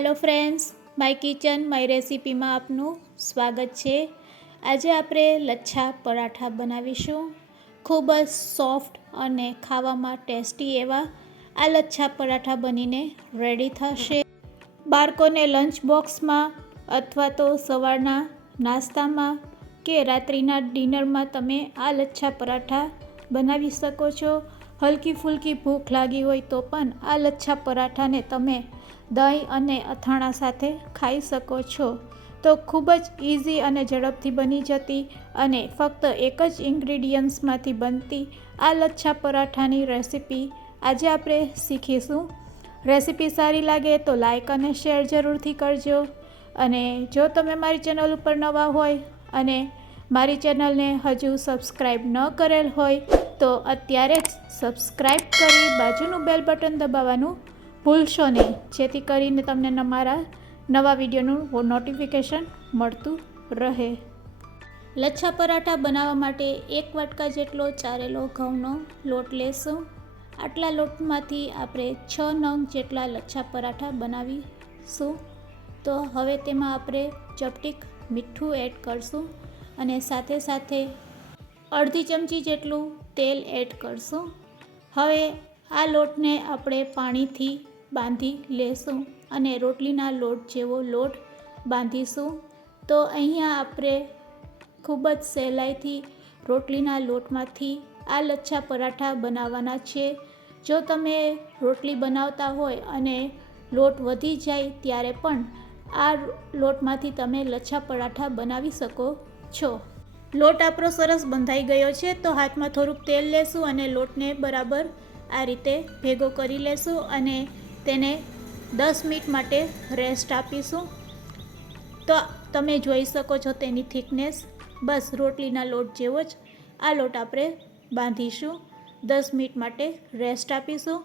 Hello friends, my kitchen, my રેસીપીમાં આપનું સ્વાગત છે. આજે આપણે લચ્છા પરાઠા બનાવીશું. ખૂબ જ સોફ્ટ અને ખાવામાં ટેસ્ટી એવા આ લચ્છા પરાઠા બનીને રેડી થશે. બાળકોને લંચ બોક્સમાં અથવા તો સવારના નાસ્તામાં કે રાત્રિના ડિનરમાં તમે આ લચ્છા પરાઠા બનાવી શકો છો. હલકી ફૂલકી ભૂખ લાગી હોય તો પણ આ લચ્છા પરાઠાને તમે દહીં અને અથાણા સાથે ખાઈ શકો છો. તો ખૂબ જ ઇઝી અને ઝડપથી બની જતી અને ફક્ત એક જ ઇન્ગ્રીડિયન્ટ્સમાંથી બનતી આ લચ્છા પરાઠાની રેસિપી આજે આપણે શીખીશું. રેસિપી સારી લાગે તો લાઇક અને શેર જરૂરથી કરજો. અને જો તમે મારી ચેનલ ઉપર નવા હોય અને મારી ચેનલને હજુ સબસ્ક્રાઈબ ન કરેલ હોય તો અત્યારે જ સબસ્ક્રાઈબ કરી બાજુનું બેલ બટન દબાવવાનું ભૂલશો નહીં. જેથી કરીને તમને અમારા નવા વિડીયોનું નોટિફિકેશન મળતું રહે. લચ્છા પરાઠા બનાવવા માટે એક વાટકા જેટલો ચારેલો ઘઉંનો લોટ લેશું. આટલા લોટમાંથી આપણે છ નંગ જેટલા લચ્છા પરાઠા બનાવીશું. તો હવે તેમાં આપણે ચપટીક મીઠું એડ કરશું અને સાથે સાથે અડધી ચમચી જેટલું તેલ એડ કરશું. હવે આ લોટને આપણે પાણીથી બાંધી લેશું અને રોટલીના લોટ જેવો લોટ બાંધીશું. તો અહીંયા આપણે ખૂબ જ સહેલાઈથી રોટલીના લોટમાંથી આ લચ્છા પરાઠા બનાવવાના છે. જો તમે રોટલી બનાવતા હોય અને લોટ વધી જાય ત્યારે પણ આ લોટમાંથી તમે લચ્છા પરાઠા બનાવી શકો છો. લોટ આપણો સરસ બંધાઈ ગયો છે, તો હાથમાં થોડુંક તેલ લેશું અને લોટને બરાબર આ રીતે ભેગો કરી લેશું અને તેને દસ મિનિટ માટે રેસ્ટ આપીશું. તો તમે જોઈ શકો છો તેની થિકનેસ બસ રોટલીના લોટ જેવો જ આ લોટ આપણે બાંધીશું. દસ મિનિટ માટે રેસ્ટ આપીશું.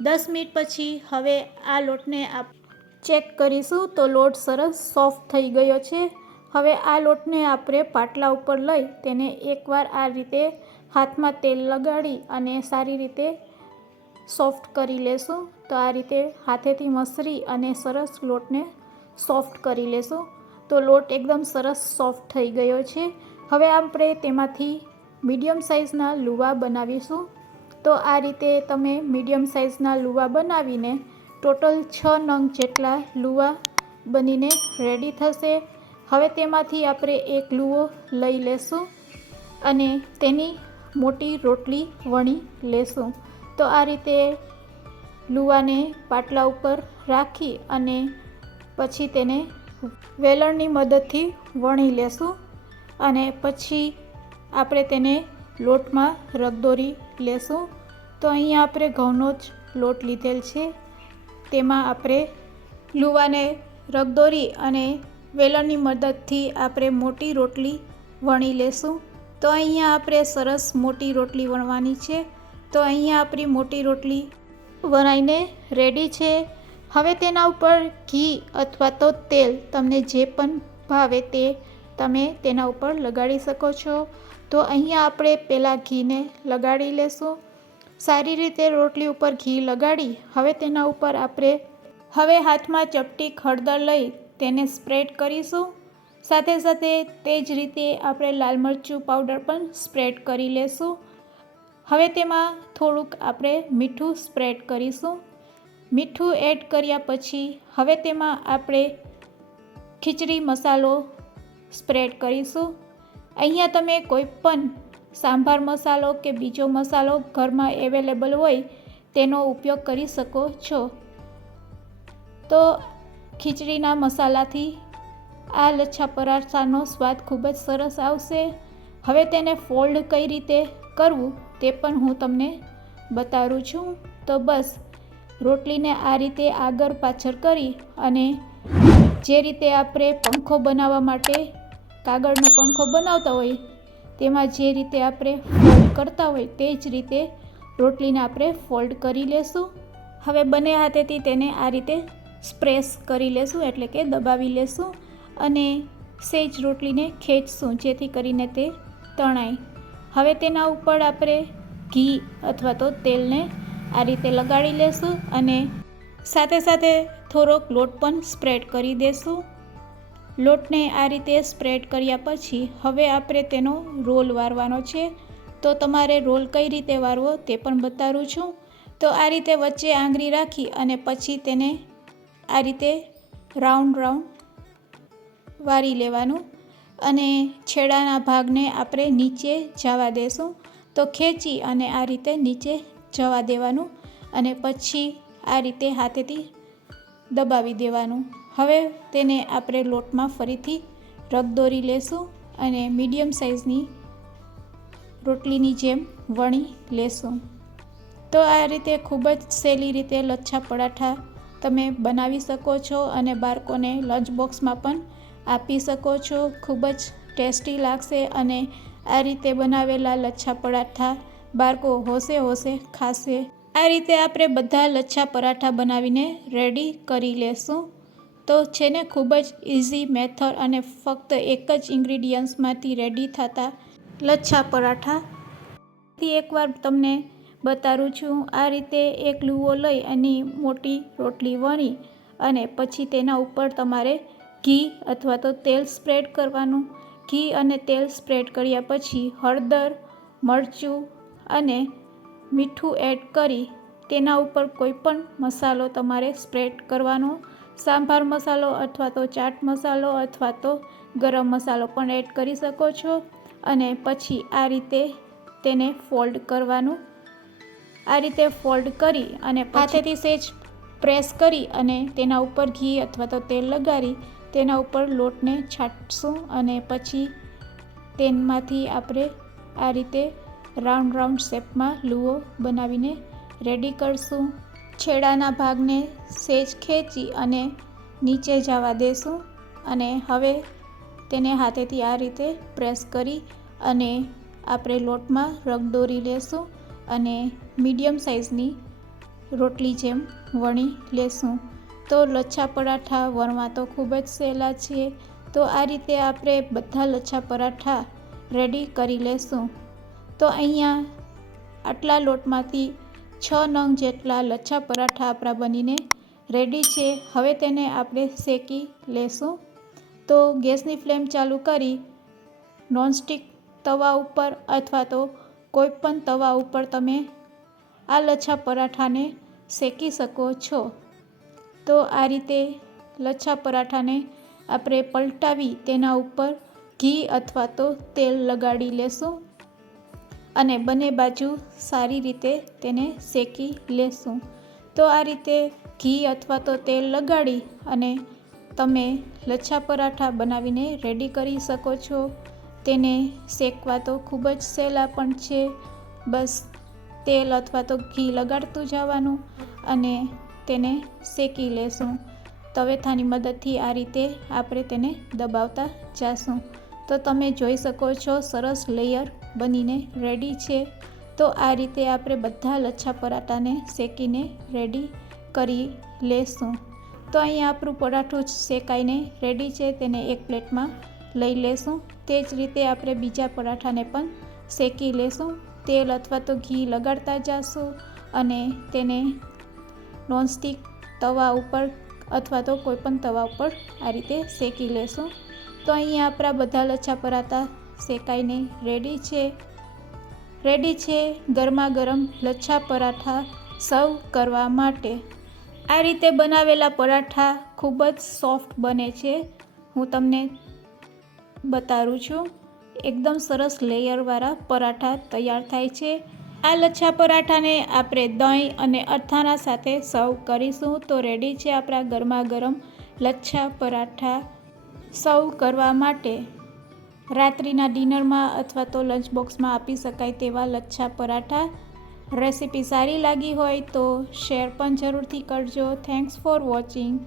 દસ મિનિટ પછી હવે આ લોટને આપ ચેક કરીશું તો લોટ સરસ સોફ્ટ થઈ ગયો છે. હવે આ લોટને આપણે પાટલા ઉપર લઈ તેને એકવાર આ રીતે હાથમાં તેલ લગાડી અને સારી રીતે સોફ્ટ કરી લેશું. તો આ રીતે હાથેથી મસરી અને સરસ લોટને સોફ્ટ કરી લેશું. તો લોટ એકદમ સરસ સોફ્ટ થઈ ગયો છે. હવે આપણે તેમાંથી મીડિયમ સાઇઝના લુવા બનાવીશું. તો આ રીતે તમે મીડિયમ સાઇઝના લુવા બનાવીને ટોટલ છ નંગ જેટલા લુવા બનીને રેડી થશે. હવે તેમાંથી આપણે એક લુવો લઈ લેશું અને તેની મોટી રોટલી વણી લેશું. તો આ રીતે લુવાને પાટલા ઉપર રાખી અને પછી તેને વેલણની મદદથી વણી લેશું અને પછી આપણે તેને લોટમાં રગદોરી લેશું. તો અહીંયા આપણે ઘઉંનો જ લોટ લીધેલ છે. તેમાં આપણે લુવાને રગદોરી અને વેલણની મદદથી આપણે મોટી રોટલી વણી લેશું. તો અહીંયા આપણે સરસ મોટી રોટલી વણવાની છે. તો અહીંયા આપણી મોટી રોટલી વણાઈને રેડી છે. હવે તેના ઉપર ઘી અથવા તો તેલ તમને જે પણ ભાવે તે તમે તેના ઉપર લગાડી શકો છો. તો અહીંયા આપણે પહેલાં ઘીને લગાડી લેશું. સારી રીતે રોટલી ઉપર ઘી લગાડી, હવે તેના ઉપર આપણે હવે હાથમાં ચપટી ખળદર લઈ તેને સ્પ્રેડ કરીશું. સાથે સાથે તે જ રીતે આપણે લાલ મરચું પાવડર પણ સ્પ્રેડ કરી લેશું. હવે તેમાં થોડુંક આપણે મીઠું સ્પ્રેડ કરીશું. મીઠું એડ કર્યા પછી હવે તેમાં આપણે ખીચડી મસાલો સ્પ્રેડ કરીશું. અહીંયા તમે કોઈ પણ સાંભાર મસાલો કે બીજો મસાલો ઘરમાં એવેલેબલ હોય તેનો ઉપયોગ કરી શકો છો. તો ખીચડીના મસાલાથી આ લચ્છા પરાઠાનો સ્વાદ ખૂબ જ સરસ આવશે. હવે તેને ફોલ્ડ કઈ રીતે કરવું તે પણ હું તમને બતાવું છું. તો બસ, રોટલીને આ રીતે આગળ પાછળ કરી અને જે રીતે આપણે પંખો બનાવવા માટે કાગળનો પંખો બનાવતા હોય, તેમાં જે રીતે આપણે ફોલ્ડ કરતા હોય તે જ રીતે રોટલીને આપણે ફોલ્ડ કરી લેશું. હવે બંને હાથેથી તેને આ રીતે સ્પ્રેસ કરી લેશું, એટલે કે દબાવી લેશું અને સેજ રોટલીને ખેંચશું, જેથી કરીને તે તણાય. હવે તેના ઉપર આપણે ઘી અથવા તો તેલને આ રીતે લગાડી લેશું અને સાથે સાથે થોડોક લોટ પણ સ્પ્રેડ કરી દેશું. લોટને આ રીતે સ્પ્રેડ કર્યા પછી હવે આપણે તેનો રોલ વારવાનો છે. તો તમારે રોલ કઈ રીતે વારવો તે પણ બતાવું છું. તો આ રીતે વચ્ચે આંગળી રાખી અને પછી તેને આ રીતે રાઉન્ડ રાઉન્ડ વારી લેવાનું અને છેડાના ભાગને આપણે નીચે જવા દેશું. તો ખેંચી અને આ રીતે નીચે જવા દેવાનું અને પછી આ રીતે હાથેથી દબાવી દેવાનું. હવે તેને આપણે લોટમાં ફરીથી રગદોરી લેશું અને મીડિયમ સાઇઝની રોટલીની જેમ વણી લેશું. તો આ રીતે ખૂબ જ સહેલી રીતે લચ્છા પરાઠા તમે બનાવી શકો છો અને બાળકોને લંચ બોક્સમાં પણ આપી શકો છો. ખૂબ જ ટેસ્ટી લાગશે અને આ રીતે બનાવેલા લચ્છા પરાઠા બાળકો હોશે હોશે ખાશે. આ રીતે આપણે બધા લચ્છા પરાઠા બનાવીને રેડી કરી લેશું. તો છે ને ખૂબ જ ઇઝી મેથડ અને ફક્ત એક જ ઇન્ગ્રીડિયન્ટ્સમાંથી રેડી થતા લચ્છા પરાઠા. એકવાર તમને બતાવું છું. આ રીતે એક લૂવો લઈ એની મોટી રોટલી વણી અને પછી તેના ઉપર તમારે ઘી અથવા તો તેલ સ્પ્રેડ કરવાનું. ઘી અને તેલ સ્પ્રેડ કર્યા પછી હળદર, મરચું અને મીઠું એડ કરી તેના ઉપર કોઈ પણ મસાલો તમારે સ્પ્રેડ કરવાનો. સાંભાર મસાલો અથવા તો ચાટ મસાલો અથવા તો ગરમ મસાલો પણ એડ કરી શકો છો અને પછી આ રીતે તેને ફોલ્ડ કરવાનું. આ રીતે ફોલ્ડ કરી અને હાથેથી સેજ પ્રેસ કરી અને તેના ઉપર ઘી અથવા તો તેલ લગાડી તેના ઉપર લોટને છાંટશું અને પછી તેમાંથી આપણે આ રીતે રાઉન્ડ રાઉન્ડ શેપમાં લુઓ બનાવીને રેડી કરશું. છેડાના ભાગને સેજ ખેંચી અને નીચે જવા દેશું અને હવે તેને હાથેથી આ રીતે પ્રેસ કરી અને આપણે લોટમાં રગદોરી લેશું અને મીડિયમ સાઇઝની રોટલી જેમ વણી લેશું. તો લચ્છા પરાઠા વણવા તો ખૂબ જ સહેલા છે તો આ રીતે આપણે બધા લચ્છા પરાઠા રેડી કરી લેશું. તો અહીંયા આટલા લોટમાંથી છ નંગ જેટલા લચ્છા પરાઠા આપણા બનીને રેડી છે. હવે તેને આપણે શેકી લેશું. તો ગેસની ફ્લેમ ચાલુ કરી નોનસ્ટિક તવા ઉપર અથવા તો કોઈ પણ તવા ઉપર તમે આ લચ્છા પરાઠાને શેકી શકો છો? તો આ રીતે લચ્છા પરાઠાને આપણે પલટાવી તેના ઉપર ઘી અથવા તો તેલ લગાડી લેશું અને બંને બાજુ સારી રીતે તેને શેકી લેશું. તો આ રીતે ઘી અથવા તો તેલ લગાડી અને તમે લચ્છા પરાઠા બનાવીને રેડી કરી શકો છો. તેને શેકવા તો ખૂબ જ સહેલા પણ છે. બસ તેલ અથવા તો ઘી લગાડતું જવાનું અને તેને શેકી લેશું. તવેથાની મદદથી આ રીતે આપણે તેને દબાવતા જાશું. તો તમે જોઈ શકો છો, સરસ લેયર બનીને રેડી છે. તો આ રીતે આપણે બધા લચ્છા પરાઠાને શેકીને રેડી કરી લેશું. તો અહીંયા આપણું પરાઠું જ શેકાઈને રેડી છે, તેને એક પ્લેટમાં લઈ લેશું. તે જ રીતે આપણે બીજા પરાઠાને પણ શેકી લેશું. તેલ અથવા તો ઘી લગાડતા જશું અને તેને નોનસ્ટિક તવા ઉપર અથવા તો કોઈપણ તવા ઉપર આ રીતે શેકી લેશું. તો અહીંયા આપણા બધા લચ્છા પરાઠા શેકાઈને રેડી છે. રેડી છે ગરમા ગરમ લચ્છા પરાઠા સર્વ કરવા માટે. આ રીતે બનાવેલા પરાઠા ખૂબ જ સોફ્ટ બને છે. હું તમને બતાવું છું. એકદમ સરસ લેયરવાળા પરાઠા તૈયાર થાય છે. આ લચ્છા પરાઠાને આપણે દહીં અને અથાણા સાથે સર્વ કરીશું. તો રેડી છે આપણા ગરમા ગરમ લચ્છા પરાઠા સર્વ કરવા માટે. રાત્રિના ડિનરમાં અથવા તો લંચ બોક્સમાં આપી શકાય તેવા લચ્છા પરાઠા. રેસીપી સારી લાગી હોય તો શેર પણ જરૂરથી કરજો. Thanks for watching